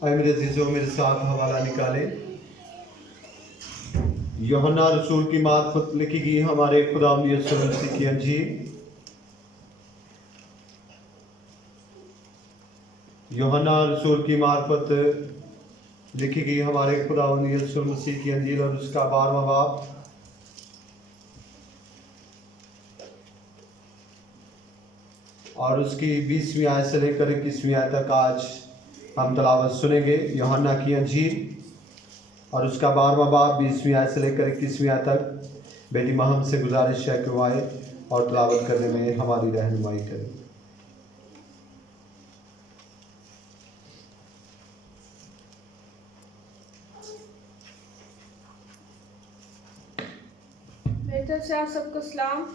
आए मेरे अजीजों, मेरे साथ हवाला निकालें। यूहन्ना रसूल की मार्फत लिखी गई हमारे खुदावंद यीशु मसीह की अंजील। यूहन्ना रसूल की मार्फत लिखी गई हमारे खुदावंद यीशु मसीह की अंजील और उसका 12वां बाब। और उसकी 20वीं आयत से लेकर 21वीं आयत तक आज हम तलावत सुनेंगे। यूहन्ना की अंजील और उसका 12वां बाब 20वीं आयत से लेकर 21वीं आयत तक। बेटी महम से गुजारिश है कि वो आए और तलावत करने में हमारी रहनुमाई करें। मेरी तरफ से आप सबको सलाम।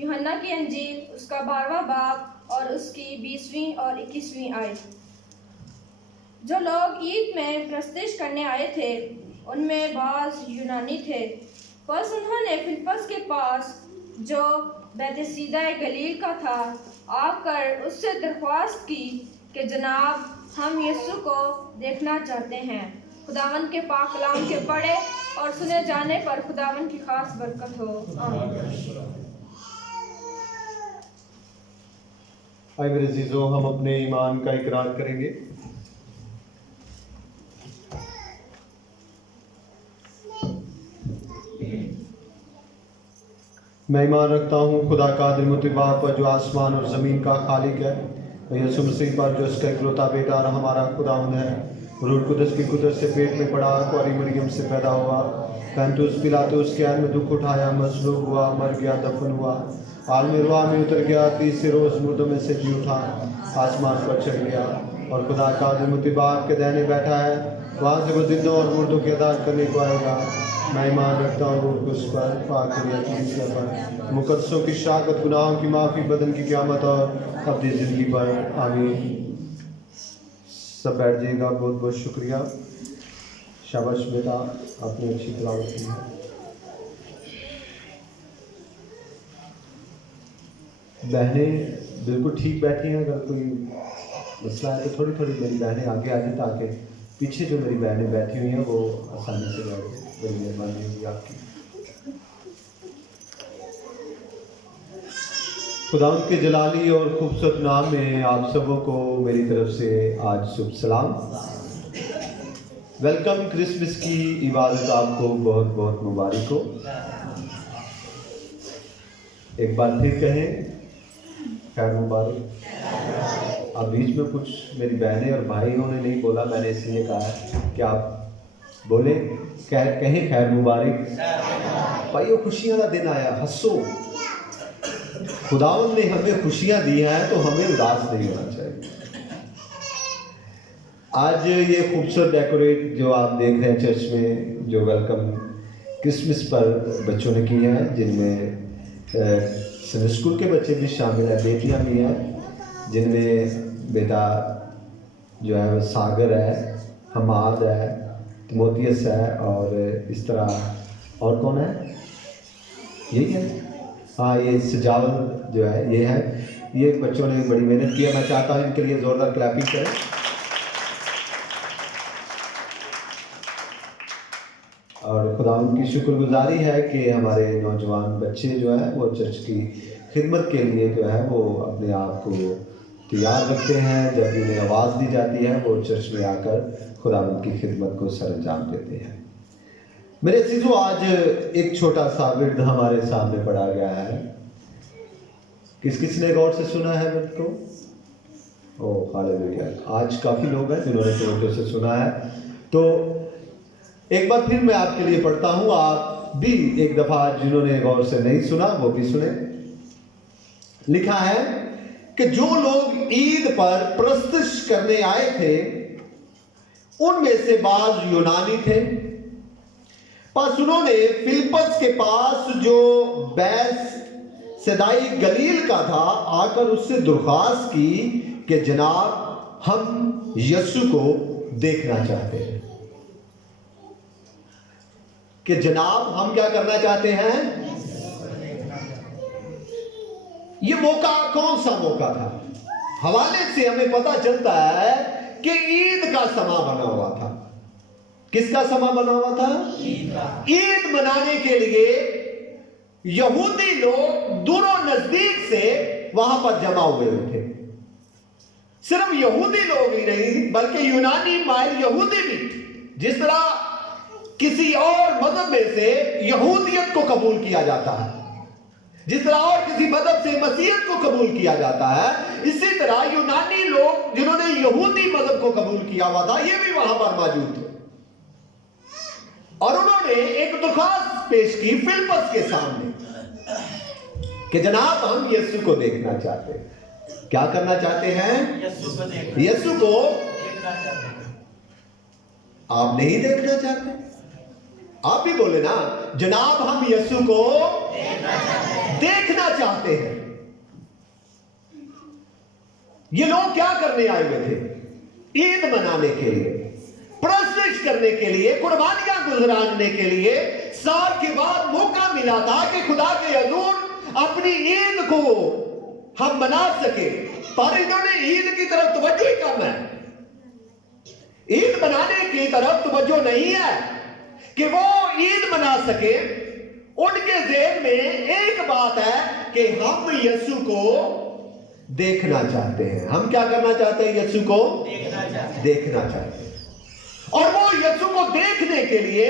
यूहन्ना की अंजील उसका 12वां बाब और उसकी 20वीं और 21वीं आयत। जो लोग ईद में प्रस्तुति करने आए थे उनमें बाज यूनानी थे। बस उन्होंने फिलिप्पस के पास जो बैतसैदा गलील का था आकर उससे दरख्वास्त की कि जनाब हम यीशु को देखना चाहते हैं। खुदावन के पाक कलाम के पढ़े और सुने जाने पर खुदावन की खास बरकत हो। आमीन। आए मेरे अजीजों, हम अपने ईमान का इकरार करेंगे। मैं ईमान रखता हूँ खुदा कादिर मुतबार पर जो आसमान और ज़मीन का खालिक है, और यीशु मसीह पर जो उसका इकलौता बेटा और हमारा खुदावंद है। रूह कुदस की कुदरत से पेट में पड़ा, कुंवारी मरियम से पैदा हुआ, पैंतुस पिलातुस के आन में दुख उठाया, मसलूब हुआ, मर गया, दफन हुआ, आलम रुआ में उतर गया, तीसरे रोज़ मुर्दों में से जी उठा, आसमान पर चढ़ गया और खुदा कादिर मुतबार के दाहिने बैठा है। वहाँ से वो जिंदों और मुर्दों के अदा करने को आएगा। मैं ईमान रखता हूँ उस पर, पाक पर, मुकद्दसों की शहादत, गुनाहों की माफ़ी, बदन की क़यामत और अपनी ज़िंदगी पर। आमीन। सब बैठ जाइएगा। बहुत बहुत शुक्रिया। शाबाश बेटा, आपने अच्छी तिलावत की है। बहनें बिल्कुल ठीक बैठी हैं। अगर कोई मसला है तो थोड़ी थोड़ी मेरी बहनें आगे आ जाए ताकि पीछे जो मेरी बहनें बैठी हुई हैं वो आसानी से बैठ जाए। बड़ी मेहरबानी होगी आपकी। खुदावंद के जलाली और खूबसूरत नाम में आप सबों को मेरी तरफ से आज शुभ सलाम। वेलकम। क्रिसमस की इबादत आपको बहुत बहुत मुबारक हो। एक बार फिर कहें, खैर मुबारक। अब बीच में कुछ मेरी बहनें और भाइयों ने नहीं बोला, मैंने इसलिए कहा कि आप बोले, कहें खैर मुबारक। भाइयों, खुशियों का दिन आया, हंसो। खुदावंद ने हमें खुशियां दी हैं तो हमें उदास नहीं होना चाहिए। आज ये खूबसूरत डेकोरेट जो आप देख रहे हैं चर्च में, जो वेलकम क्रिसमस पर बच्चों ने की है, जिनमें संडे स्कूल के बच्चे भी शामिल हैं, बेटियां भी हैं, जिनमें बेटा जो है वो सागर है, हमाद है, तिमोथियस है, और इस तरह और कौन है, यही है, हाँ, ये सजावल जो है ये है। ये बच्चों ने बड़ी मेहनत की है। मैं चाहता हूँ इनके लिए ज़ोरदार क्लैपिंग करें। और खुदावंद की शुक्रगुजारी है कि हमारे नौजवान बच्चे जो है वो चर्च की खिदमत के लिए जो है वो अपने आप को तैयार रखते हैं। जब उन्हें आवाज़ दी जाती है वो चर्च में आकर खुदावंद की खिदमत को सरअंजाम देते हैं। मेरे अजीजों, आज एक छोटा सा विर्द हमारे सामने पढ़ा गया है। किस किस ने गौर से सुना है विर्द को? Oh hallelujah. आज काफ़ी लोग हैं जिन्होंने तवज्जो से सुना है। तो एक बार फिर मैं आपके लिए पढ़ता हूँ, आप भी एक दफ़ा जिन्होंने गौर से नहीं सुना वो भी सुने। लिखा है कि जो लोग ईद पर प्रस्तुति करने आए थे उनमें से बाज यूनानी थे। बस उन्होंने फिलिप्पस के पास जो बैतसैदा गलील का था आकर उससे दरख्वास्त की कि जनाब हम यीशु को देखना चाहते हैं। कि जनाब हम क्या करना चाहते हैं? ये मौका कौन सा मौका था? हवाले से हमें पता चलता है कि ईद का समा बना हुआ था। किसका समा बना हुआ था? ईद मनाने के लिए यहूदी लोग दूरों नजदीक से वहां पर जमा हुए थे। सिर्फ यहूदी लोग ही नहीं बल्कि यूनानी माइल यहूदी भी, जिस तरह किसी और मजहब में से यहूदियत को कबूल किया जाता है, जिस तरह और किसी मजहब से मसीहत को कबूल किया जाता है, इसी तरह यूनानी लोग जिन्होंने यहूदी मजहब को कबूल किया हुआ था, ये भी वहां पर मौजूद थे। और उन्होंने एक दरख्वास्त पेश की फिलिप्पस के सामने कि जनाब हम यीशु को देखना चाहते हैं। क्या करना चाहते हैं? यीशु को आप नहीं देखना चाहते? आप भी बोले ना, जनाब हम यीशु को देखना चाहते हैं। ये लोग क्या करने आए हुए थे? ईद मनाने के लिए, प्रस्तुत करने के लिए, कुर्बानियां गुजराने के लिए। साल के बाद मौका मिला था कि खुदा के हुजूर अपनी ईद को हम मना सके, पर इन्होंने ईद की तरफ तवज्जो ही कम है। ईद मनाने की तरफ तवज्जो नहीं है कि वो ईद मना सके। उनके ज़हन में एक बात है कि हम यीशु को देखना चाहते हैं। हम क्या करना चाहते हैं? यीशु को देखना चाहते हैं। और वो यीशु को देखने के लिए,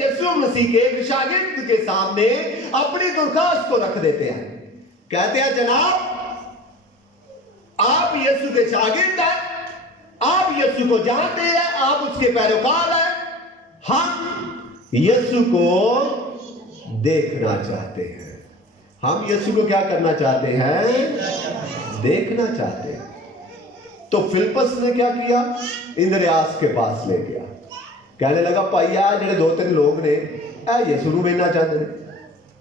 यीशु मसीह के एक शागिर्द के सामने अपनी दरख्वास्त को रख देते हैं। कहते हैं जनाब आप यीशु के शागिर्द हैं, आप यीशु को जानते हैं, आप उसके पैरोकार हैं, हम यीशु को देखना चाहते हैं। हम यीशु को क्या करना चाहते हैं? देखना चाहते हैं। तो फिलिप्पस ने क्या किया? इंद्रियास के पास ले गया, कहने लगा पाइया जेडे 2-3 लोग ने यीशु को मिलना चाहते हैं।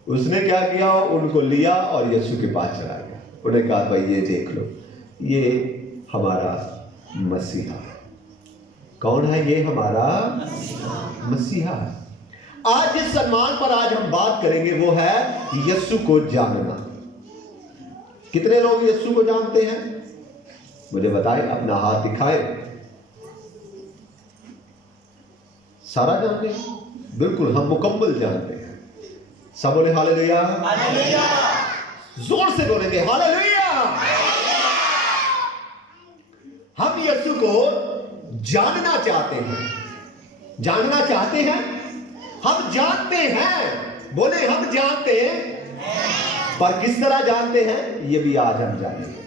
उसने क्या किया? उनको लिया और यीशु के पास चला गया। उन्हें कहा भाई ये देख लो, ये हमारा मसीहा है। कौन है ये? हमारा मसीहा है। आज जिस सम्मान पर आज हम बात करेंगे वो है यीशु को जानना। कितने लोग यीशु को जानते हैं? मुझे बताएं, अपना हाथ दिखाएं। सारा जानते हैं? बिल्कुल, हम मुकम्मल जानते हैं। सब बोले हालेलुया, जोर से बोलेंगे हालेलुया। हम यीशु को जानना चाहते हैं। जानना चाहते हैं, हम जानते हैं। बोले हम जानते हैं, पर किस तरह जानते हैं ये भी आज हम जानेंगे।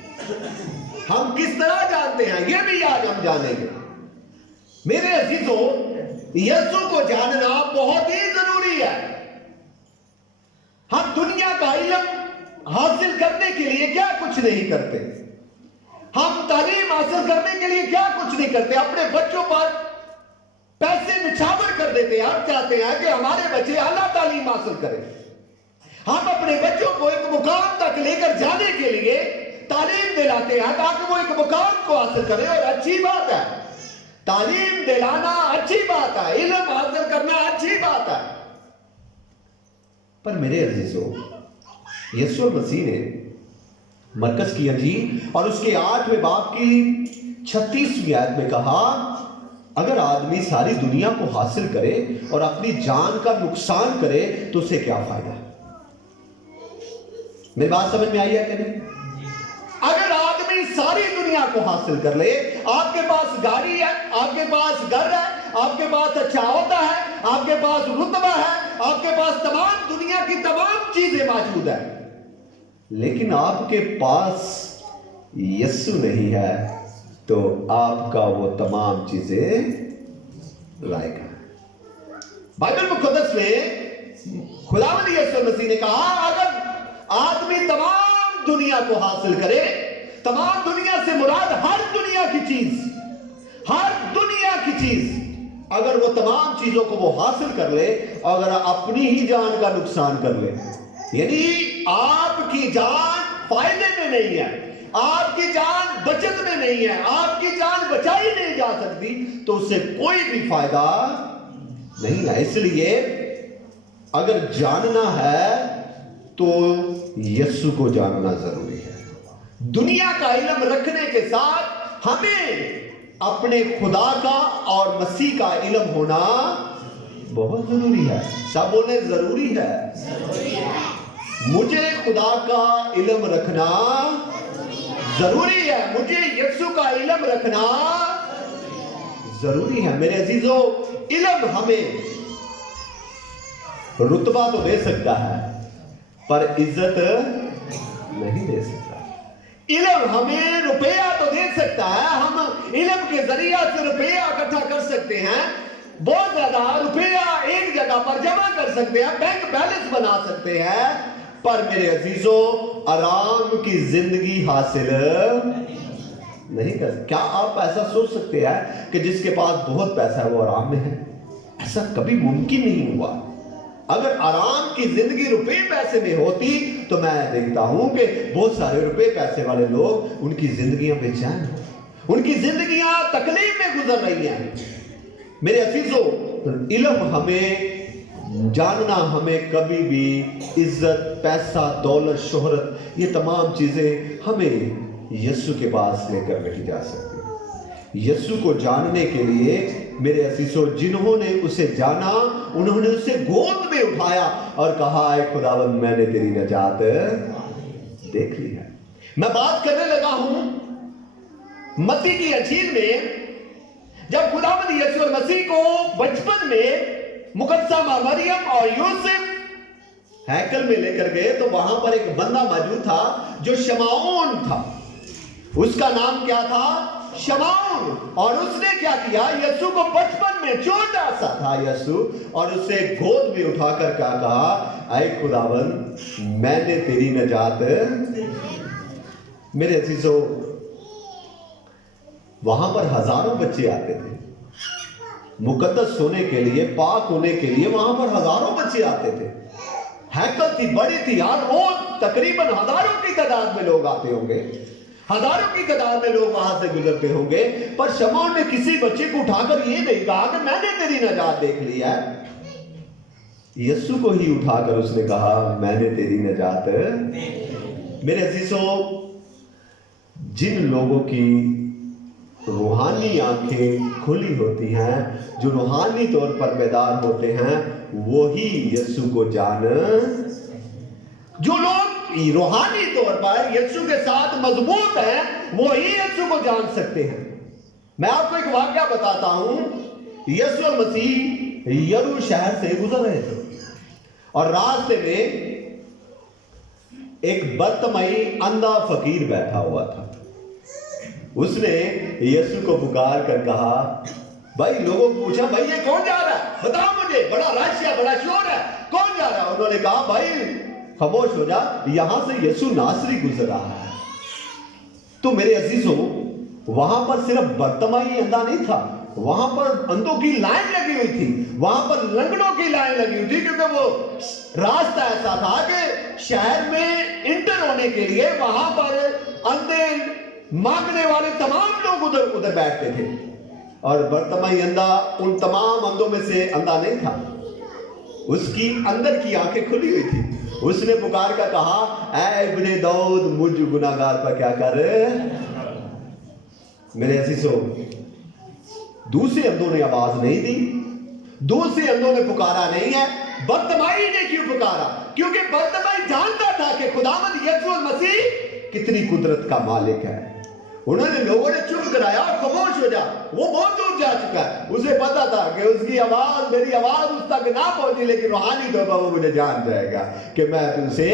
हम किस तरह जानते हैं ये भी आज हम जानेंगे। मेरे अजीजों, यीशु को जानना बहुत ही जरूरी है। हम दुनिया का इल्म हासिल करने के लिए क्या कुछ नहीं करते। हम तालीम हासिल करने के लिए क्या कुछ नहीं करते। अपने बच्चों पर पैसे निछावर कर देते हैं। हम चाहते हैं कि हमारे बच्चे आला तालीम हासिल करें। हम अपने बच्चों को एक मुकाम तक लेकर जाने के लिए तालीम दिलाते हैं ताकि वो एक मुकाम को हासिल करें। और अच्छी बात है, तालीम दिलाना अच्छी बात है, इल्म हासिल करना अच्छी बात है। पर मेरे अजीजों, यीशु मसीह ने मरकस की अंजील और उसके 8वें बाब की 36वीं आयत में कहा, अगर आदमी सारी दुनिया को हासिल करे और अपनी जान का नुकसान करे तो उसे क्या फायदा। मेरी बात समझ में आई है कि नहीं? अगर आदमी सारी दुनिया को हासिल कर ले, आपके पास गाड़ी है, आपके पास घर है, आपके पास अच्छा होता है, आपके पास रुतबा है, आपके पास तमाम दुनिया की तमाम चीजें मौजूद है, लेकिन आपके पास यीशु नहीं है तो आपका वो तमाम चीजें लायक है। बाइबल मुकद्दस में खुदावंद यीशु मसीह ने कहा, अगर आदमी तमाम दुनिया को हासिल करे, तमाम दुनिया से मुराद हर दुनिया की चीज, हर दुनिया की चीज, अगर वो तमाम चीजों को वो हासिल कर ले, अगर अपनी ही जान का नुकसान कर ले, यानी आपकी जान फायदे में नहीं है, आपकी जान बचत में नहीं है, आपकी जान बचाई नहीं जा सकती, तो उससे कोई भी फायदा नहीं है। इसलिए अगर जानना है तो यीशु को जानना जरूरी है। दुनिया का इल्म रखने के साथ हमें अपने खुदा का और मसीह का इल्म होना बहुत जरूरी है। सब बोले जरूरी है। मुझे खुदा का इल्म रखना जरूरी है, मुझे यीशु का इल्म रखना जरूरी है। मेरे अजीजों, इल्म हमें रुतबा तो दे सकता है पर इज्जत नहीं दे सकता। इल्म हमें रुपया तो दे सकता है, हम इल्म के जरिए से रुपया इकट्ठा कर सकते हैं, बहुत ज्यादा रुपया एक जगह पर जमा कर सकते हैं, बैंक बैलेंस बना सकते हैं, पर मेरे अजीजों आराम की जिंदगी हासिल नहीं कर। क्या आप ऐसा सोच सकते हैं कि जिसके पास बहुत पैसा है वो आराम में है? ऐसा कभी मुमकिन नहीं हुआ। अगर आराम की जिंदगी रुपए पैसे में होती तो मैं देखता हूं कि बहुत सारे रुपए पैसे वाले लोग, उनकी जिंदगियां बेचैन, उनकी जिंदगियां तकलीफ में गुजर रही हैं। मेरे अजीजों, इल्म हमें जानना, हमें कभी भी इज्जत, पैसा, दौलत, शोहरत, ये तमाम चीजें हमें यीशु के पास लेकर नहीं जा सकती। यीशु को जानने के लिए मेरे अजीजों, जिन्होंने उसे जाना उन्होंने उसे गोद में उठाया और कहा, है खुदावंद मैंने तेरी नजात देख ली है। मैं बात करने लगा हूं मत्ती की अंजील में, जब खुदावंद यीशु और मसीह को बचपन में मुकद्दसा मां मरियम और यूसुफ हैकल में लेकर गए तो वहां पर एक बंदा मौजूद था जो शमौन था। उसका नाम क्या था? शमौन। और उसने क्या किया? यीशु को बचपन में, छोटा सा था यीशु, और उसे गोद में उठाकर क्या कहा, ऐ खुदावंद मैंने तेरी नजात। मेरे अजीजों, वहां पर हजारों बच्चे आते थे मुकद्दस होने के लिए, पाक होने के लिए। वहां पर हजारों बच्चे आते थे। हैकल थी, बड़ी थी, हर रोज तकरीबन हजारों की तादाद में लोग आते होंगे, हजारों की तादाद में लोग वहां से गुजरते होंगे। पर शमौन ने किसी बच्चे को उठाकर ये नहीं कहा कि मैंने तेरी नजात देख ली है। यीशु को ही उठाकर उसने कहा, मैंने तेरी नजात। मेरे अजीजों, जिन लोगों की रूहानी आंखें खुली होती हैं, जो रूहानी तौर पर बेदार होते हैं, वो ही यीशु को जान। जो लोग रूहानी तौर पर यीशु के साथ मजबूत हैं, वो ही यीशु को जान सकते हैं। मैं आपको एक वाकया बताता हूं। यीशु और मसीह यरू शहर से गुजर रहे थे और रास्ते में एक बदतमीज अंधा फकीर बैठा हुआ था। उसने यीशु को पुकार कर कहा, भाई, लोगों को पूछा, भाई ये कौन जा रहा है, बताओ मुझे, बड़ा रश है, बड़ा शोर है, कौन जा रहा है? उन्होंने कहा, भाई खामोश हो जा, यहां से यीशु नासरी गुजर रहा है। तो मेरे अजीजों, वहां पर सिर्फ बदतमीज अंधा नहीं था, वहां पर अंधों की लाइन लगी हुई थी, वहां पर लंगड़ों की लाइन लगी हुई थी, क्योंकि वो रास्ता ऐसा था कि शहर में इंटर होने के लिए वहां पर अंधे मांगने वाले तमाम लोग उधर बैठते थे। और बदतमीज अंधा उन तमाम अंधों में से अंधा नहीं था, उसकी अंदर की आंखें खुली हुई थी। उसने पुकार कर कहा, ऐ इब्ने दाऊद, मुझ गुनाहगार पर क्या कर। मेरे अजीजों, दूसरे अंधों ने आवाज नहीं दी, दूसरे अंधों ने पुकारा नहीं है। बदतमीज ने क्यों पुकारा? क्योंकि बदतमीज जानता था कि खुदावंद यीशु मसीह कितनी कुदरत का मालिक है। उन्होंने लोगों ने चुप कराया, खामोश हो जा, वो बहुत दूर जा चुका है। उसे पता था कि उसकी आवाज, मेरी आवाज उस तक ना पहुंची, लेकिन रूहानी तौर पर वो मुझे जान जाएगा कि मैं तुमसे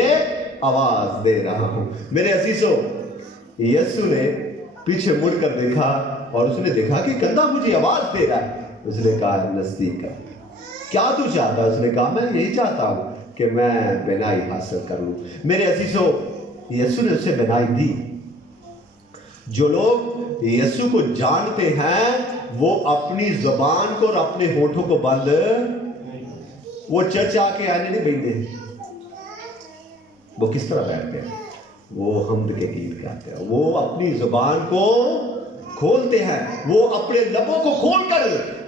आवाज दे रहा हूं। मेरे अजीजों, यीशु ने पीछे मुड़कर देखा और उसने देखा कि कंधा मुझे आवाज दे रहा है। उसने कहा, नजदीक है, क्या तू चाहता है? उसने कहा, मैं यही चाहता हूं कि मैं बिनाई हासिल कर लूं। मेरे अजीजों, यीशु ने उसे बिनाई दी। जो लोग यीशु को जानते हैं वो अपनी जुबान को और अपने होठों को बंद, वो चर्च आके आने नहीं बैठते। वो किस तरह बैठते हैं? वो हम्द के गीत गाते हैं, वो अपनी जुबान को खोलते हैं, वो अपने लबों को खोलकर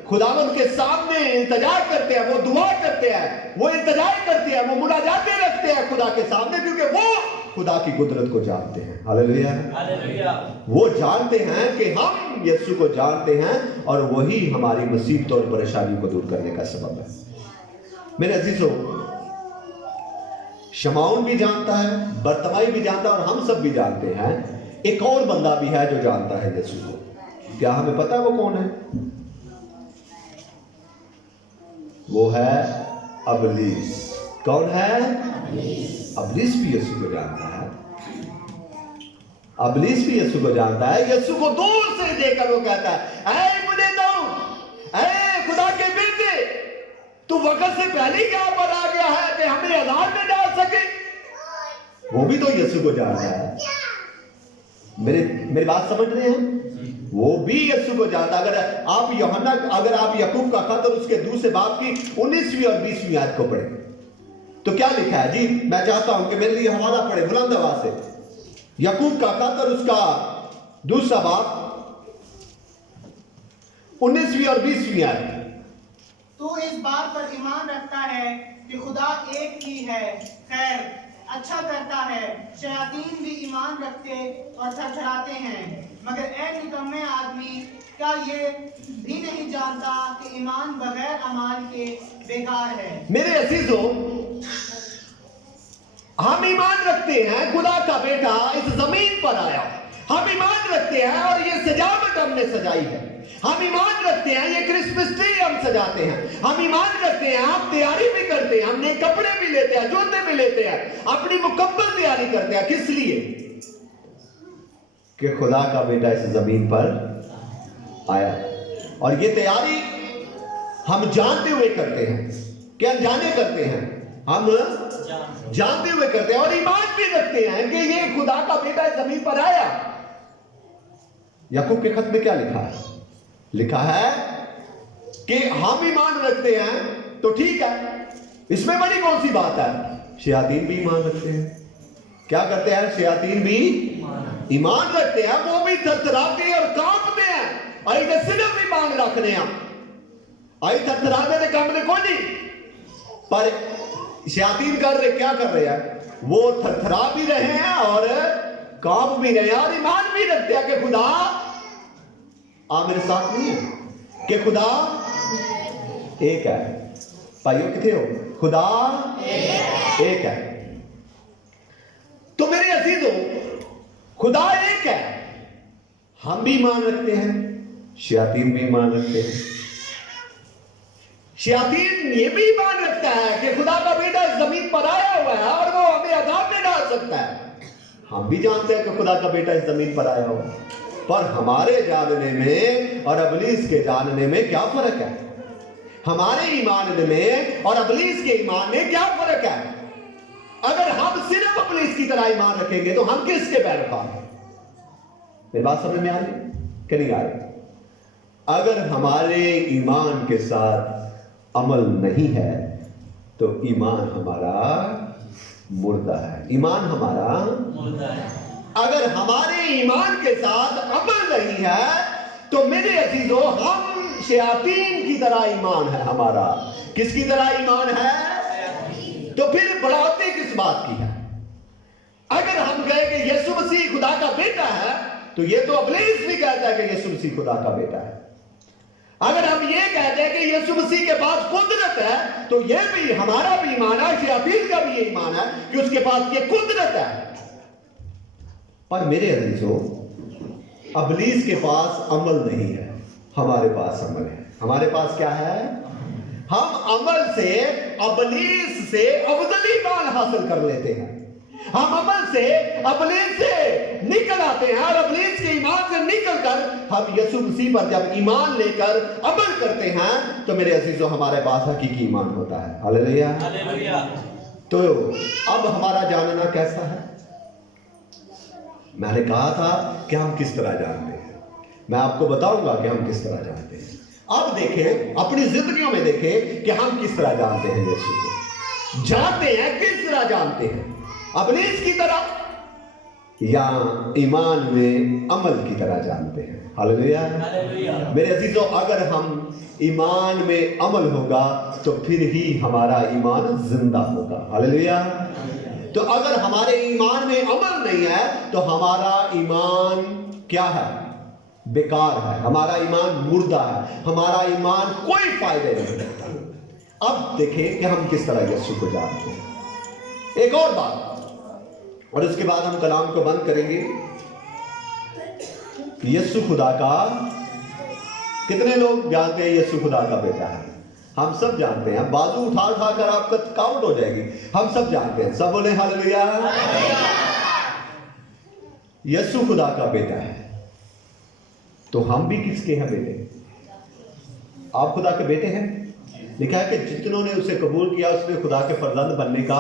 खुदावंद के सामने इंतजार करते हैं, वो दुआ करते हैं, वो इंतजार करते हैं, वो मुनाजातें रखते हैं खुदा के सामने, क्योंकि वो खुदा की कुदरत को जानते हैं। हालेलुया। हालेलुया। वो जानते हैं कि हम यीशु को जानते हैं और वही हमारी मुसीबत और परेशानी को दूर करने का सबब है। मेरे अजीजों, शमाउन भी जानता है, बर्तमाई भी जानता है और हम सब भी जानते हैं। एक और बंदा भी है जो जानता है यीशु को। क्या हमें पता है वो कौन है? वो है अबलीस। कौन है? अबलीस भी यीशु को जानता है। अबलीस भी यीशु को जानता है। यीशु को दूर से देखकर वो कहता है, ऐ इब्ने दाऊद, ऐ खुदा के बेटे, तू वक्त से पहले क्या पर आ गया है कि हमें अज़ाब में डाल सके? वो भी तो यीशु को जानता है। मेरी बात समझ रहे हैं? वो भी यीशु को जानता। अगर आप याकूब का खत और उसके दूसरे बाब की 19वीं और 20वीं आयत को पढ़ें तो क्या लिखा है जी? मैं चाहता हूं कि मेरे लिए हवाला पढ़े बुलंद आवाज से। याकूब का खत और उसका दूसरा बाब 19वीं और 20वीं आयत। तू इस बात पर ईमान रखता है कि खुदा एक ही है, खैर अच्छा करता है। शयातीन भी ईमान रखते और थरथराते हैं। मगर ए निकम्मे आदमी, क्या ये भी नहीं जानता कि ईमान बगैर अमाल के बेकार है? मेरे अजीजों, हम ईमान रखते हैं खुदा का बेटा इस जमीन पर आया। हम ईमान रखते हैं और ये सजावट हमने सजाई है। हम ईमान रखते हैं ये क्रिसमस ट्री हम सजाते हैं। हम ईमान रखते हैं, हम तैयारी भी करते हैं, हम नए कपड़े भी लेते हैं, जूते भी लेते हैं, अपनी मुकम्मल तैयारी करते हैं। किस लिए? कि खुदा का बेटा इस जमीन पर आया। और ये तैयारी हम जानते हुए करते हैं कि अनजाने करते हैं। हम जानते हुए करते हैं और ईमान भी रखते हैं कि ये खुदा का बेटा इस जमीन पर आया। याकूब के खत में क्या लिखा है? लिखा है कि हम ईमान रखते हैं तो ठीक है, इसमें बड़ी कौन सी बात है? शयातीन भी ईमान रखते हैं। क्या करते हैं? शयातीन भी ईमान रखते हैं। वो भी थरथराते और कांपते हैं। आई तो सिर्फ ईमान रखने हैं, आई थरथराते ने काम ने कोई नहीं। पर शयातीन कर रहे, क्या कर रहे हैं? वो थरथरा भी रहे हैं और कांप भी रहे हैं और ईमान भी रखते हैं कि खुदा मेरे साथ नहीं है, कि खुदा एक है। भाइयों कितने हो? खुदा एक है। तो मेरे अजीजों, खुदा एक है। हम भी ईमान रखते हैं, शयातीन भी ईमान रखते हैं। शयातीन ये भी ईमान रखता है कि खुदा का बेटा इस जमीन पर आया हुआ है और वो हमें अज़ाब में डाल सकता है। हम भी जानते हैं कि खुदा का बेटा इस जमीन पर आया हुआ है। पर हमारे जानने में और अबलीस के जानने में क्या फर्क है? हमारे ईमान में और अबलीस के ईमान में क्या फर्क है? अगर हम सिर्फ अबलीस की तरह ईमान रखेंगे तो हम किसके पैरोकार हैं? मेरी बात समझ में आ रही है कि नहीं आ रही? अगर हमारे ईमान के साथ अमल नहीं है तो ईमान हमारा मुर्दा है। ईमान हमारा मुर्दा है। अगर हमारे ईमान के साथ अमल नहीं है तो मेरे अजीजों, हम शयातीन की तरह ईमान है हमारा। किसकी तरह ईमान है? तो फिर बढ़ावती किस बात की है? अगर हम कहें कि यीशु मसीह खुदा का बेटा है तो ये तो अबलीस भी कहता है कि यीशु मसीह खुदा का बेटा है। अगर हम ये कहते हैं कि यीशु मसीह के पास कुदरत है तो ये भी हमारा भी ईमान है, शयातीन का भी ये ईमान है कि उसके पास ये कुदरत है। पर मेरे अजीजों, अबलीस के पास अमल नहीं है, हमारे पास अमल है। हमारे पास क्या है? हम अमल से अबलीस से अफजल ईमान हासिल कर लेते हैं। हम अमल से अबलीस से निकल आते हैं और अबलीस के ईमान से निकलकर हम यीशु मसीह पर जब ईमान लेकर अमल करते हैं तो मेरे अजीजों, हमारे पास हकीकी ईमान होता है। Hallelujah, hallelujah. तो अब हमारा जानना कैसा है? मैंने कहा था कि हम किस तरह जानते हैं। मैं आपको बताऊंगा कि हम किस तरह जानते हैं। अब देखें, अपनी जिंदगियों में देखें कि हम किस तरह जानते हैं यीशु को। जानते हैं किस तरह जानते हैं? अबलीस की तरह या ईमान में अमल की तरह जानते हैं? Hallelujah, hallelujah. मेरे अजीजों, अगर हम ईमान में अमल होगा तो फिर ही हमारा ईमान जिंदा होगा। हालेलुया। तो अगर हमारे ईमान में अमल नहीं है तो हमारा ईमान क्या है? बेकार है, हमारा ईमान मुर्दा है, हमारा ईमान कोई फायदे नहीं देता। अब देखें कि हम किस तरह यीशु को जानते हैं। एक और बात, और उसके बाद हम कलाम को बंद करेंगे। यीशु खुदा का, कितने लोग जानते हैं यीशु खुदा का बेटा है? हम सब जानते हैं। बाजू उठा उठा कर आपका काउंट हो जाएगी। हम सब जानते हैं, सब बोले हालेलुया। यीशु खुदा का बेटा है, तो हम भी किसके हैं बेटे? आप खुदा के बेटे हैं। लिखा है कि जितनों ने उसे कबूल किया उसने खुदा के फर्जंद बनने का,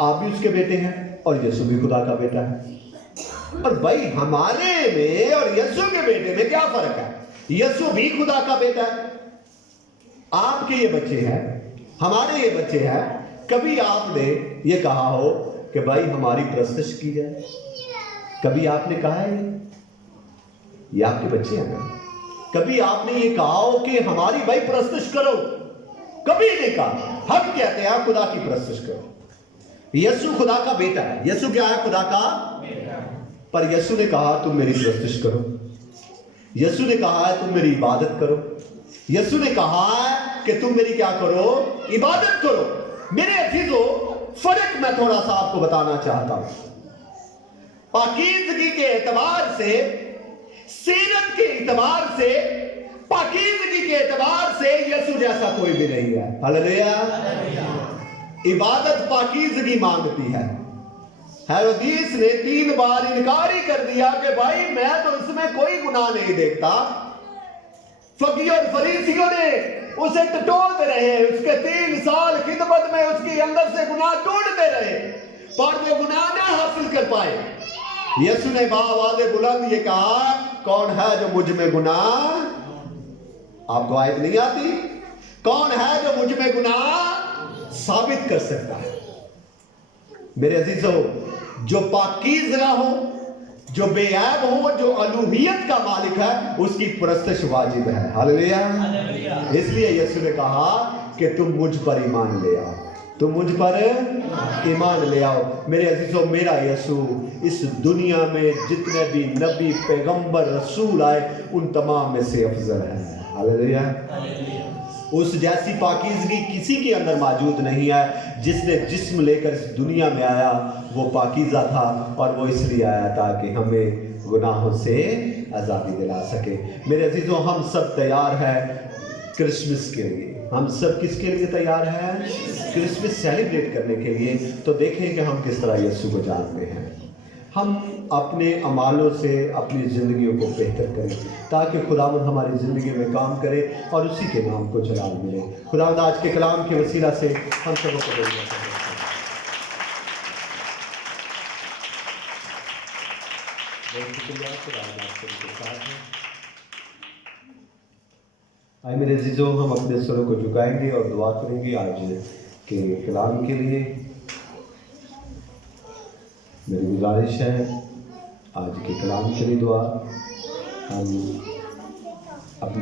आप भी उसके बेटे हैं और यीशु भी खुदा का बेटा है। और भाई हमारे में और यीशु के बेटे में क्या फर्क है? यीशु भी खुदा का बेटा है। आपके ये बच्चे हैं, हमारे ये बच्चे हैं। कभी आपने ये कहा हो कि भाई हमारी परस्तिश की जाए? कभी आपने कहा है? ये आपके बच्चे हैं ना। कभी आपने ये कहा हो कि हमारी भाई परस्तिश करो? कभी नहीं कहा। हम कहते हैं खुदा की परस्तिश करो। यीशु खुदा का बेटा है। यीशु क्या है? खुदा का बेटा। पर यीशु ने कहा तुम मेरी परस्तिश करो। यीशु ने कहा है तुम मेरी इबादत करो। यीशु ने कहा है कि तुम मेरी क्या करो? इबादत करो। मेरे अजीजों, फर्क मैं थोड़ा सा आपको बताना चाहता हूं। पाकीज़गी के एतबार से, सीरत के एतबार से, पाकीज़गी के एतबार से यीशु जैसा कोई भी नहीं है। हालेलुया। इबादत पाकीज़गी मांगती है। हेरोदीस ने 3 बार इनकार ही कर दिया कि भाई मैं तो इसमें कोई गुनाह नहीं देखता। फकी और फरीसियों ने उसे टटोलते रहे, उसके 3 साल खिदमत में उसके अंदर से गुनाह ढूंढते रहे, पर वो गुनाह ना हासिल कर पाए। यीशु ने बावाज़े बुलंद ये कहा, कौन है जो मुझ में गुनाह? आपको आयत नहीं आती? कौन है जो मुझ में गुनाह साबित कर सकता है? मेरे अजीजों, जो पाकीज़ा हो, जो बेऐब हो, जो अलूहियत का मालिक है, उसकी परस्तिश वाजिब है। हालेलुया। इसलिए यीशु ने कहा कि तुम मुझ पर ईमान ले आओ, तुम मुझ पर ईमान ले आओ। मेरे अजीजों, मेरा यीशु इस दुनिया में जितने भी नबी, पैगंबर, रसूल आए उन तमाम में से अफजल है। हालेलुया। उस जैसी पाकीज़गी किसी के अंदर मौजूद नहीं है। जिसने जिस्म लेकर इस दुनिया में आया वो पाकीज़ा था, और वो इसलिए आया ताकि हमें गुनाहों से आज़ादी दिला सके। मेरे अजीजों, हम सब तैयार हैं क्रिसमस के लिए। हम सब किसके लिए तैयार हैं? क्रिसमस सेलिब्रेट करने के लिए। तो देखें कि हम किस तरह यीशु को जानते हैं। हम अपने अमालों से अपनी ज़िंदगियों को बेहतर करें ताकि खुदावंद हमारी ज़िंदगी में काम करे और उसी के नाम को जलाल मिले। खुदावंद आज के कलाम के वसीला से हम सबों को बड़ी आए। मेरे अजीजों, हम अपने स्वरों को झुकाएंगे और दुआ करेंगे आज के कलाम के लिए। मेरी गुजारिश है आज के कलाम के लिए दुआ हम अपने